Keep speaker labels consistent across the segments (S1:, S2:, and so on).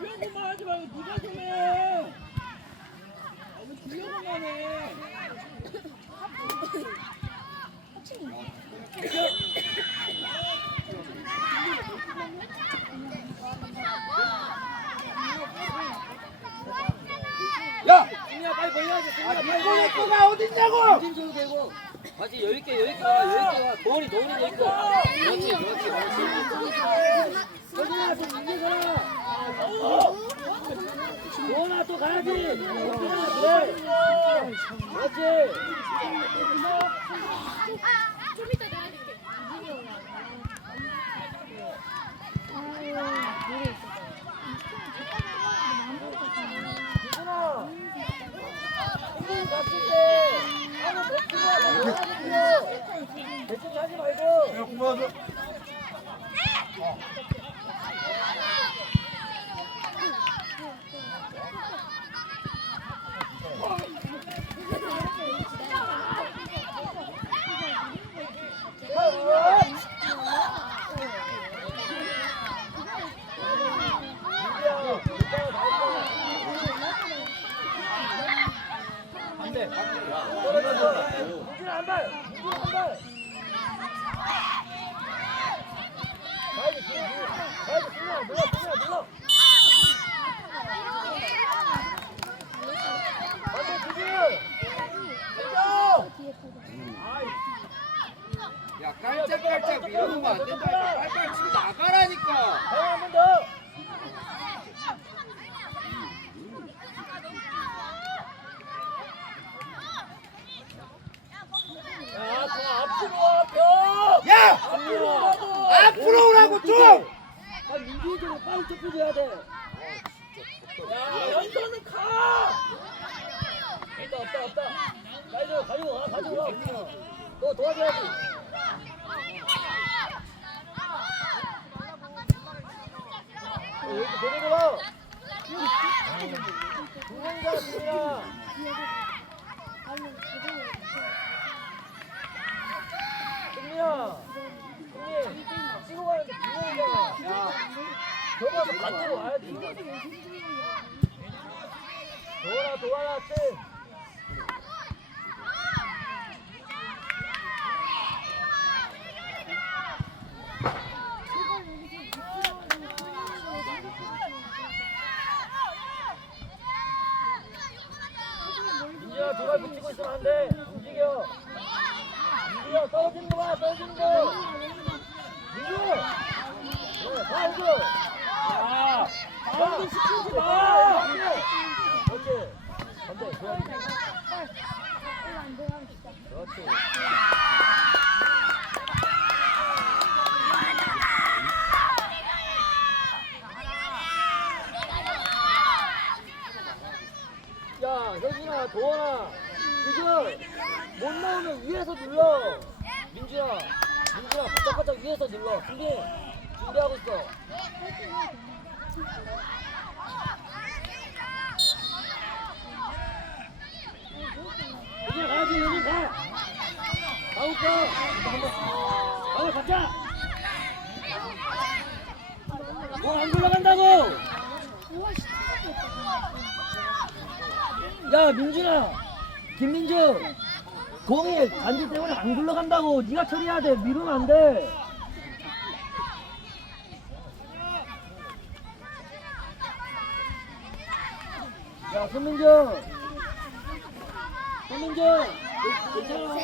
S1: 주려고만 하지 말고 누가 좀 해. 너무 주려고만 해.
S2: 야!
S1: 승리야 빨리 벌려야지.
S2: 아,
S1: 승리야 빨리.
S2: 이거 내 거가 어딨냐고!
S1: 진 줘도 되고. 맞지 여유있게 여유있게 와 여유있게 와. 도원이 도원이 돼 있고. 그렇지 그렇지 그렇지. 여진아 좀 이겨서. 도원아 또 가야지. 그래. 그렇지.
S3: 좀 이따 내가 해줄게.
S1: 이준아. 승리 갔을 때 하나 더 치고 하나 대충 하지 말고.
S2: 야, 고마워.
S1: 안돼. 민준아 한 발. 민준아 한 발. 가야지 가야지 가야지 승리야 눌러 승리야 눌러. 안돼 주준.
S2: 야, 깔짝깔짝 밀어놓으면 안 된다니까. 깔깔 치고 나가라니까.
S1: 한번 더. 야, 더 앞으로 앞으로.
S2: 야!
S1: 앞으로 오라고.
S2: 앞으로 오라고 좀!
S1: 아, 민규도 빨리 쫓겨줘야 돼. 야, 연서는 가. 없다, 없다, 없다. 가지고, 가지고 가, 가지고 가. 너 도와줘야지. 야. 저거서 반대로 와야지. 도와라, 도와라, 쌤. 민지야, 두발 붙이고 있으면 안 돼. 움직여. 민지야, 떨어지는 거 봐, 떨어지는 거. 민주! 그래, 다 해줘. 야, 마운드 시키지 마. 그렇지. 반대. 그렇지. 야, 혜진아, 도원아, 못 나오면 위에서 눌러. 민주야, 민주야, 바짝바짝 위에서 눌러. 준비, 준비하고 있어. 여기 가야지, 여기 가. 가볼까? 가볼 가자. 공안 굴러간다고. 야 민준아 김민준 공이 간지 때문에 안 굴러간다고 네가 처리해야 돼. 미루면 안돼. 야 손민준 손민준 괜찮아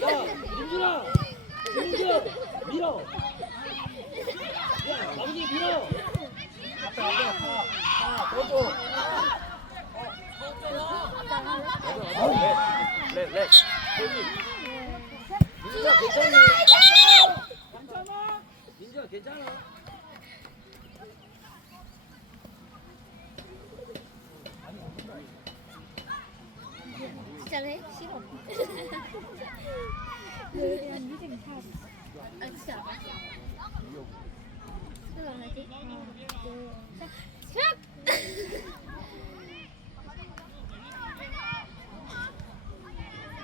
S1: 야 민준아. 민준 밀어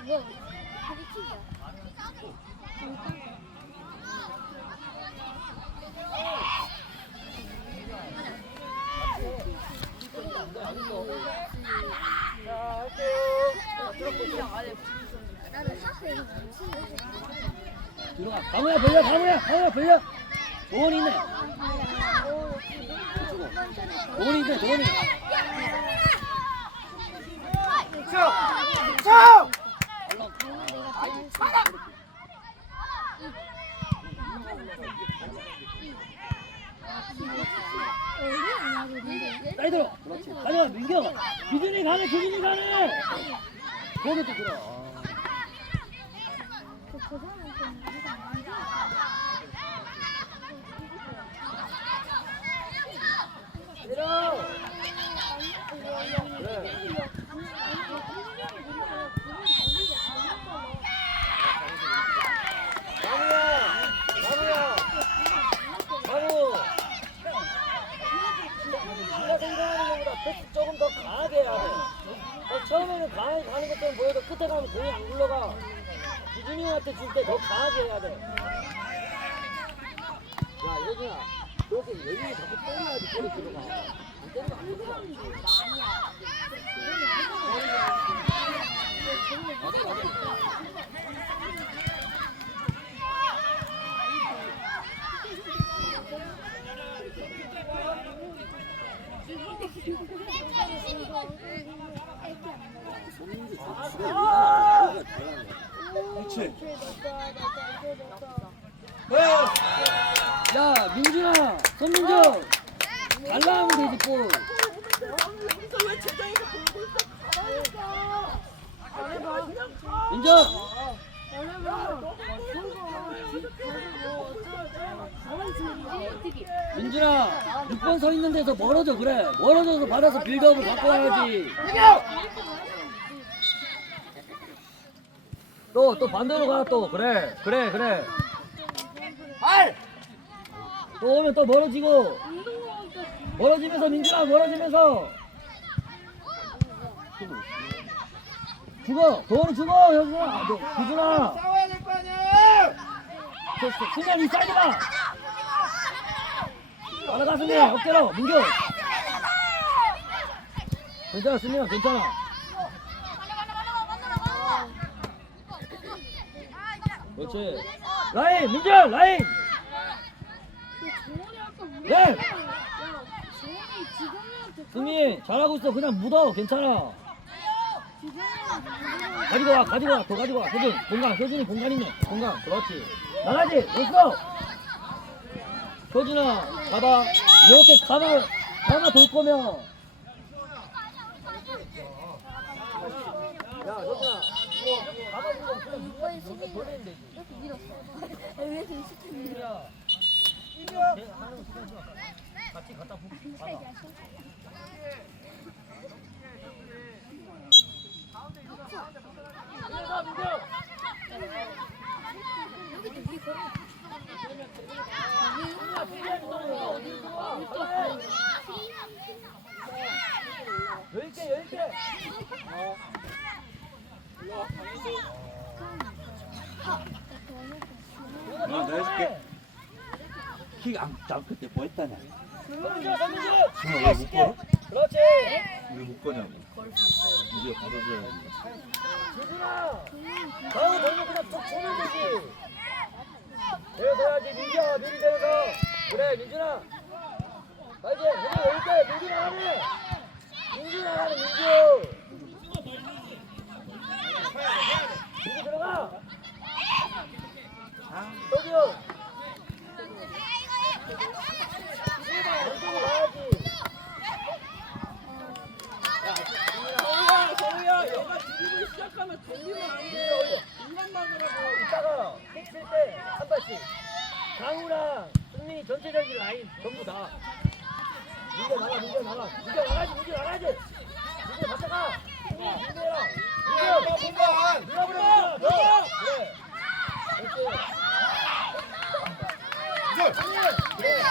S1: 뭐? 다리치기야.
S3: 나는 사실
S1: 들어가. 강호야 벌려, 강호야, 강호야 벌려. 도원이 있네. 도원이 있네, 도원이.
S2: 쳐! 쳐!
S1: 빨리 들어. 그렇지. 가져가, 민경. 기준이 가네, 기준이 가네. 거기 또 들어. 아. 때려. 그래. 강우야, 강우야, 강우. 네가 생각하는 것보다 패스 조금 더 강하게 해야 돼. 어, 처음에는 강하게 가는 것처럼 보여도 끝에 가면 공이 안 굴러가. 기준이 형한테 줄 때 더 강하게 해야 돼. 야, 여진아. 그렇게 여진이 자꾸 때려야지 볼이 들어가. 안 때리면 안 들어가. 맞아, 맞아.
S2: 그렇지.
S1: 야, 민준아, 손민준. 달라하면 되지, 볼. 민준. 민준아, 6번 서 있는 데서 멀어져, 그래. 멀어져서 받아서 빌드업을 와야지. 또, 또 반대로 가, 또. 그래, 그래, 그래.
S2: 발!
S1: 또 오면 또 멀어지고. 멀어지면서, 민준아, 멀어지면서. 죽어, 도원이 죽어, 현준아. 너, 규준아.
S2: 싸워야 될 거 아니야!
S1: 승현 이 사이드 봐. 승현. 어깨로, 민규. 괜찮아, 승현아, 괜찮아. 그렇지. 라인, 민규, 라인. 네. 승민, 잘하고 있어. 그냥 묻어. 괜찮아. 가지고 와, 가지고 와, 더 가지고 와. 효준, 공간, 효준이 공간 있네. 공간, 그렇지. 나가지, 됐어. 효준아, 봐봐. 이렇게 가마, 가마 돌 거면. 야, 돌리면 되지. 야, 이거 하는 거 시간 줘. 같이 갖다 부, 받아. 민규, 민규. 열개 열개
S4: 나 내줄게. 킥안 잡을 때 뭐 했다냐?
S1: 성민주 성민주
S4: 승아 왜못 걸어?
S1: 그렇지
S4: 왜못 거냐고. 이제 받아줘야지.
S1: 지준아 다음 돌면 그냥 툭 치면 되지 내려서야지 민규야 미리 내려서 그래 민준아 가야지 민규 열개 민규 나가네 민규 나가네 민규 민규 들어가 저기요 왼쪽으로 가야지
S5: 시작하면 돌리면 안 돼. 인간만 그러고.
S1: 이따가 픽쓸때한 발씩 강우랑 승민이 전체적인 라인 전부 다 민규 나가 민규 나가 민규 나가지 민규 나가지 민규 해라 민규
S2: 공간!
S1: 밀어버려 민규 너 그래 그렇지
S2: 그래,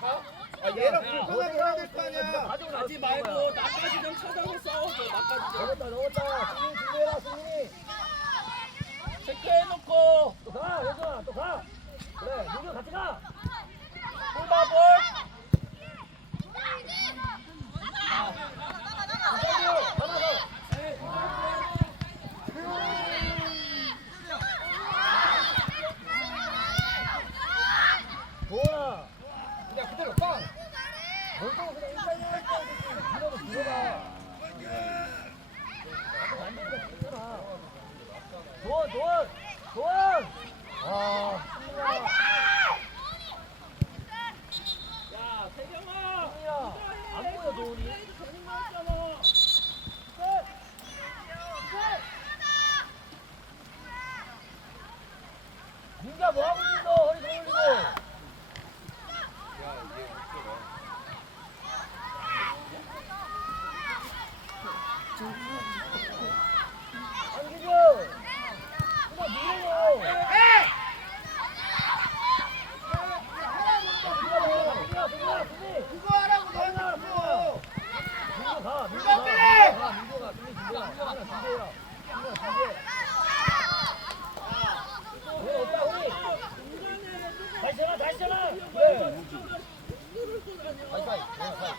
S2: 가? 아, 얘랑 불편하게 해야 될 거 아니야.
S1: 가지고
S5: 말고 나까지 좀 쳐다보 싸워줘. 나까지 좀.
S1: 넣었다 넣었다 승민이 준비해라 승민이
S5: 체크해놓고
S1: 또가 여준아 또가 민규 같이 가
S5: 볼봐 볼.
S1: 민규 가만서 너도 그냥 일단이 할 때, 밀어도 들어가. 안 되니까 괜찮아. 도원, 도원, 도원! 아, 승리야.
S5: 야, 세경아.
S1: 승리야.
S5: 같잖아.
S1: 민규야, 뭐하고 거? 허리 돌리고. 안기준! 누나 밀어!
S2: 그거 하라고 너는 그거.
S1: 민규 가, 민규
S2: 누가
S1: 가,
S2: 빼!
S1: 민규 가, 민규 가, 민규 준비해, 민규 하나 준비해라. 민규 준비해. 우리 없다, 우리. 다시 전화, 다시 전화. 그래. 빨리, 빨리, 빨리.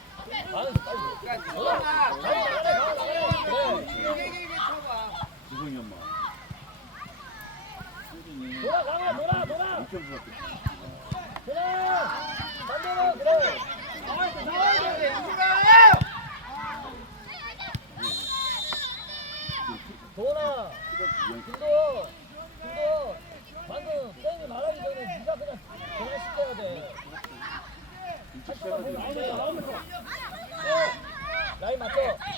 S1: 가는 데 빨리.
S2: 야, 지원아.
S1: 가는 데 나가래, 가는 데 나가래. 그래.
S2: 길게 쳐봐.
S4: 지성이 엄마. 소진이
S1: 돌아, 강아, 돌아, 돌아.
S4: 인천 중학교.
S1: 돌아. 반대로, 그래.
S2: 나와야 돼, 나와야 돼. 우주가.
S1: 도원아,
S4: 이형
S1: 김도, 김도, 방금 쌤이 말하기 전에 네가 그냥 전화시켜야 돼.
S4: 진짜 세가지고.
S1: 라인 맞춰.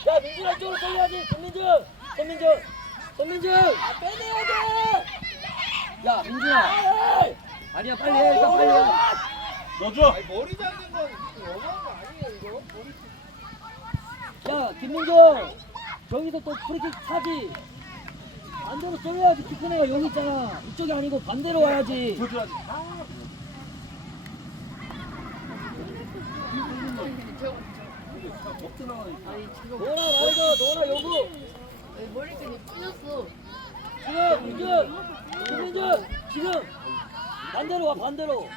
S1: 야, 민준아 쪽으로 돌려야지. 김민준, 손민준, 손민준.
S5: 아, 빼내야 돼.
S1: 야, 민준아. 아니야, 빨리 해. 일단 빨리 해.
S4: 넣어줘.
S2: 아니, 머리 잡는 건 너무한 거 아니에요, 이거? 머리
S1: 야, 김민준. 저기서 또 프리킥 차지. 반대로 쏠려야지. 키큰 애가 여기 있잖아. 이쪽이 아니고 반대로 와야지.
S4: 먹
S1: 도원아, 말이죠. 도원아, 요구.
S3: 머리 끈이 찢었어.
S1: 지금 민준 김민준 지금 반대로 와 반대로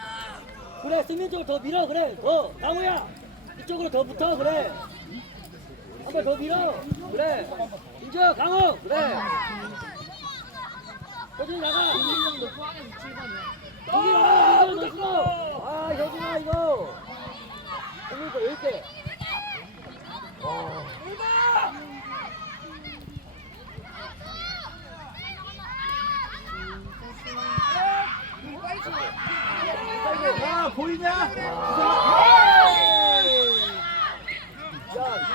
S1: 그래 승민 쪽으로 더 밀어 그래 더 강우야 이쪽으로 더 붙어 그래 한 번 더 밀어 그래 민준 강우 그래 효진 나가
S3: 김민정도 포항에서 7번이야.
S1: 여기 나가 민준 넣었어 아 효진아 이거 승민 거 여기 와
S4: 야 보이냐?
S1: 야,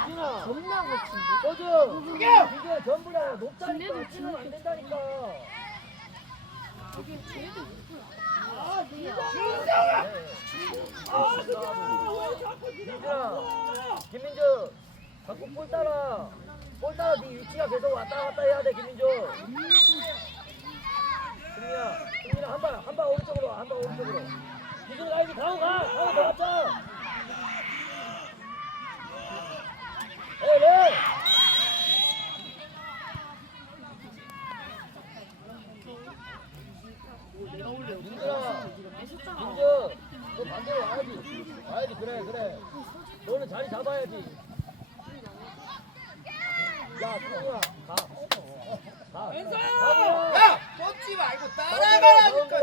S1: 유진아.
S3: 겁나 거친데.
S1: 꺼져. 이게 전부 다 높다니까. 치면 안 된다니까.
S3: 여긴 쟤도
S1: 유진아. 김민주. 자꾸 볼 따라. 볼 따라 네 위치가 계속 왔다 갔다 해야 돼, 김민주. 승민아. 승민아, 한 발, 한 발 오른쪽으로 와. 한발 오른쪽으로. 유진아, 라이브 강호 가. 더 갔자. 에이, 민준아. 민주, 너 반대로 와야지. 와야지, 그래, 그래. 너는 자리 잡아야지. 야! 야!
S2: 뻗지 말고 따라가라니까.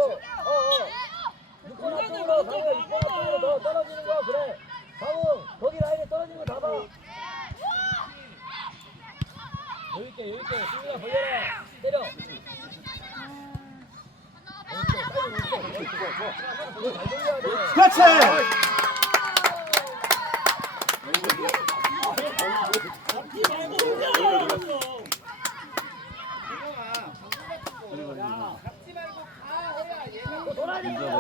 S1: 6번 앞쪽으로 가고 6번 앞쪽으로 더 떨어지는 거, 그래. 강우, 거기 라인에 떨어지는 거 잡아. 여유있게, 여유있게. 승우야, 벌려라. 때려. 여유있게, 빨리 여유있게. 이거 잘 돌려야 돼.
S4: 그렇지.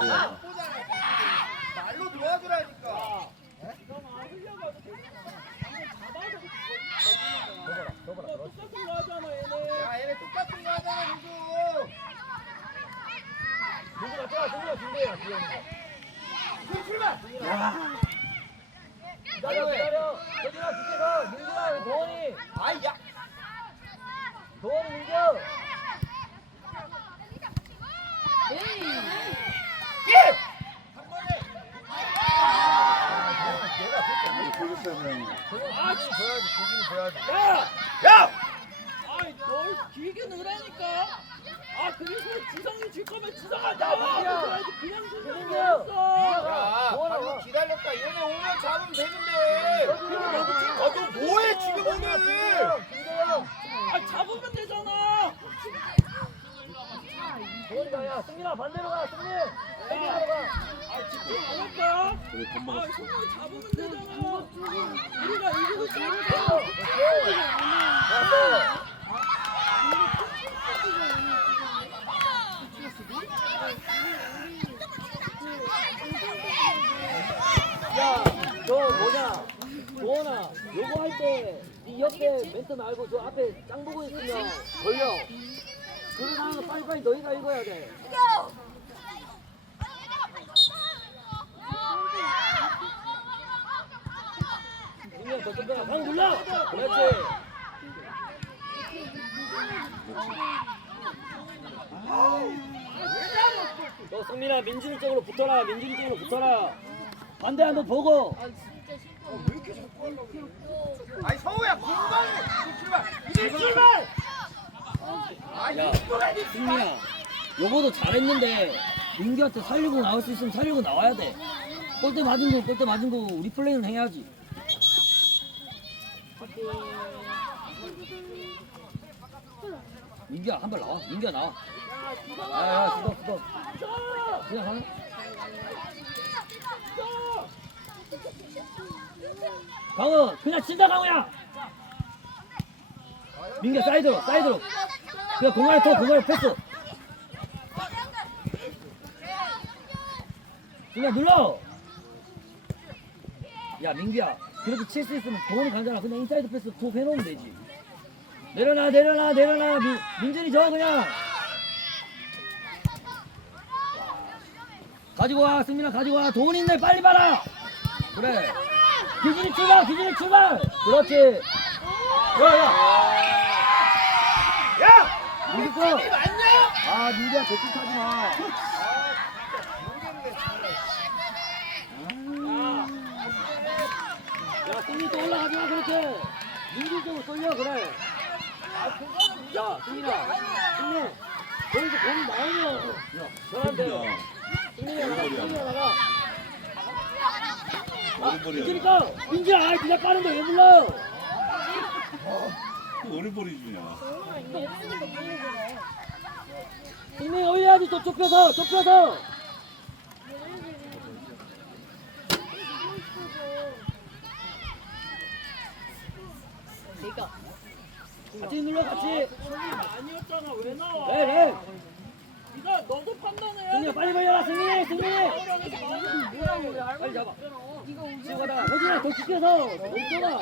S2: 야. 말로 도와주라니까. 야, 얘네 똑같은 거 하잖아, 누구.
S1: 뛰어, 승우야, 준비해. 뒤에 있는 거.
S2: 그 출발!
S1: 기다려, 기다려. 효진아, 뒤에서. 민준아, 도원이.
S2: 아이, 야!
S1: 도원이 민규.
S3: 에이.
S2: 예!
S4: 보겠어요.
S1: 아, 지금 보여야지, 지금 보여야지.
S5: 야!
S2: 야!
S5: 아이, 널 길게 넣으라니까. 아 그리고 지성이 줄 거면 지성아 나와. 그래야지 그냥 주는
S1: 그냥
S5: 거였어.
S2: 야, 방금. 기다렸다. 얘네 오면 잡으면 되는데. 아, 너 뭐해 지금 오늘?
S1: 김대영
S5: 아 잡으면 되잖아.
S1: 도원이가 야 승민아 반대로 가 승민 반대로 가 야너 뭐냐? 도원아 요거 할때네 옆에 멘트 말고 저 앞에 짱 보고 있으면 걸려. 그러나는 빨리빨리 너희가 읽어야 돼 승민아 더 던져 방 눌러 그렇지 너 승민아 민준이 쪽으로 붙어라. 민준이 쪽으로 붙어라. 반대 한번 보고.
S2: 아니 성우야 공간을 출발. 이제 출발. 아,
S1: 야 승민아 요거도 잘했는데 민규한테 살리고 나올 수 있으면 살리고 나와야 돼. 골대 맞은 거 골대 맞은 거 우리 플레이는 해야지 민규야 한 발 나와. 민규야 나와. 야야 수도 수도 그냥 가나? 강은 그냥 친다 강우야. 민규야 사이드로 사이드로. 그냥 공간에 더 공간에 패스. 그냥 눌러. 야 민규야 그렇게 칠 수 있으면 동원이 가잖아 그냥 인사이드 패스 툭 해놓으면 되지. 내려놔 내려놔 내려놔. 민, 민준이 줘 그냥. 가지고 와 승민아 가지고 와. 동원이 있네 빨리 봐라 그래. 기준이 출발 기준이 출발. 그렇지. 야 야. 야! 민규 거 아, 민규야 대충 타지 마. 야, 승민 또 올라가지 마, 그렇게. 민규 쪽으로 쏠려, 그래. 야, 승민아. 승민. 거기서 공이 나오면. 야, 저한테. 승민이가 나가, 승민이가 나가. 아, 민준이가. 민준아, 아이, 그냥 빠른데 왜 불러?
S4: 어린버리 주냐
S1: 승민이 올려야지, 또 좁혀서, 좁혀서.
S3: 내가
S1: 같이 눌러, 같이.
S5: 아니었잖아 왜 나와?
S1: 네, 네.
S5: 네가 너도 판단해야
S1: 승민아, 빨리.
S5: 뭐라고 왜 알고
S1: 빨리 잡아.
S3: 이거
S1: 지금 가다가 호진아 더 지켜서 멈춰라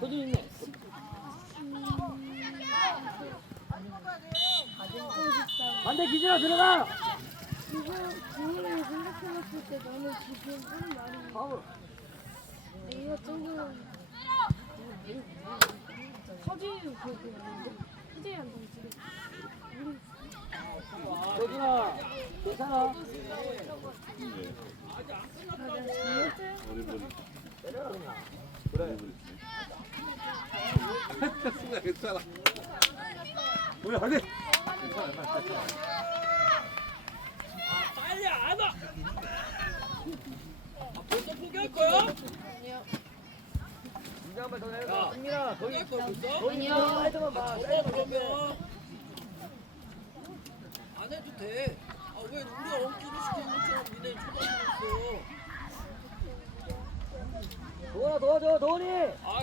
S1: 호진 있네 반대 기준아 들어가
S6: 지금 부모님이 생각해봤을 때 너는 지금 하는 말이
S1: 다음으로
S6: 이거 조금 서지유 그거 희재양 동지
S1: 호진아 괜찮아
S4: 어린버리
S1: 내려라 그냥 그래
S4: 승아 괜찮아 뭐야 빨리
S5: 빨리 안 와. 아, 벌써 포기할 거야?
S1: 이제 한발 더 내려가 승민아 거기
S5: 포기할 거야 벌써?
S1: 거기 사이드만 봐
S5: 접어
S1: 사이드만 봐
S5: 그러면 안 해도 돼. 아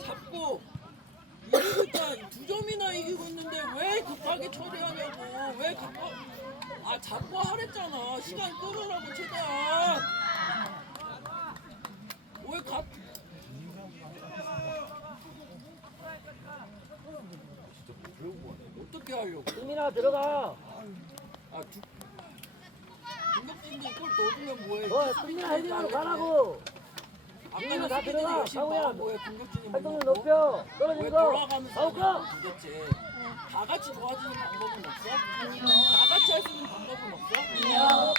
S5: 잡고 이기고 있다 두 점이나 이기고 있는데 왜 급하게 처리하냐고 왜 급하 아 잡고 하랬잖아 시간 끌으라고 최대한 왜 갑? 어떻게 하려고?
S1: 승민아 들어가
S5: 아 두, 공격진들 골 넣어주면 뭐해?
S1: 너 승민아 헤딩하러 가라고
S5: 아까는 수비들이
S1: 들어가
S5: 열심히 공격진이 못
S1: 활동을? 높여.
S5: 왜
S1: 떨어지는 거.
S5: 돌아가면서
S1: 가울까
S5: 도대체 다 같이 도와주는 방법은 없어? 다 같이 할 수 있는 방법은 없어?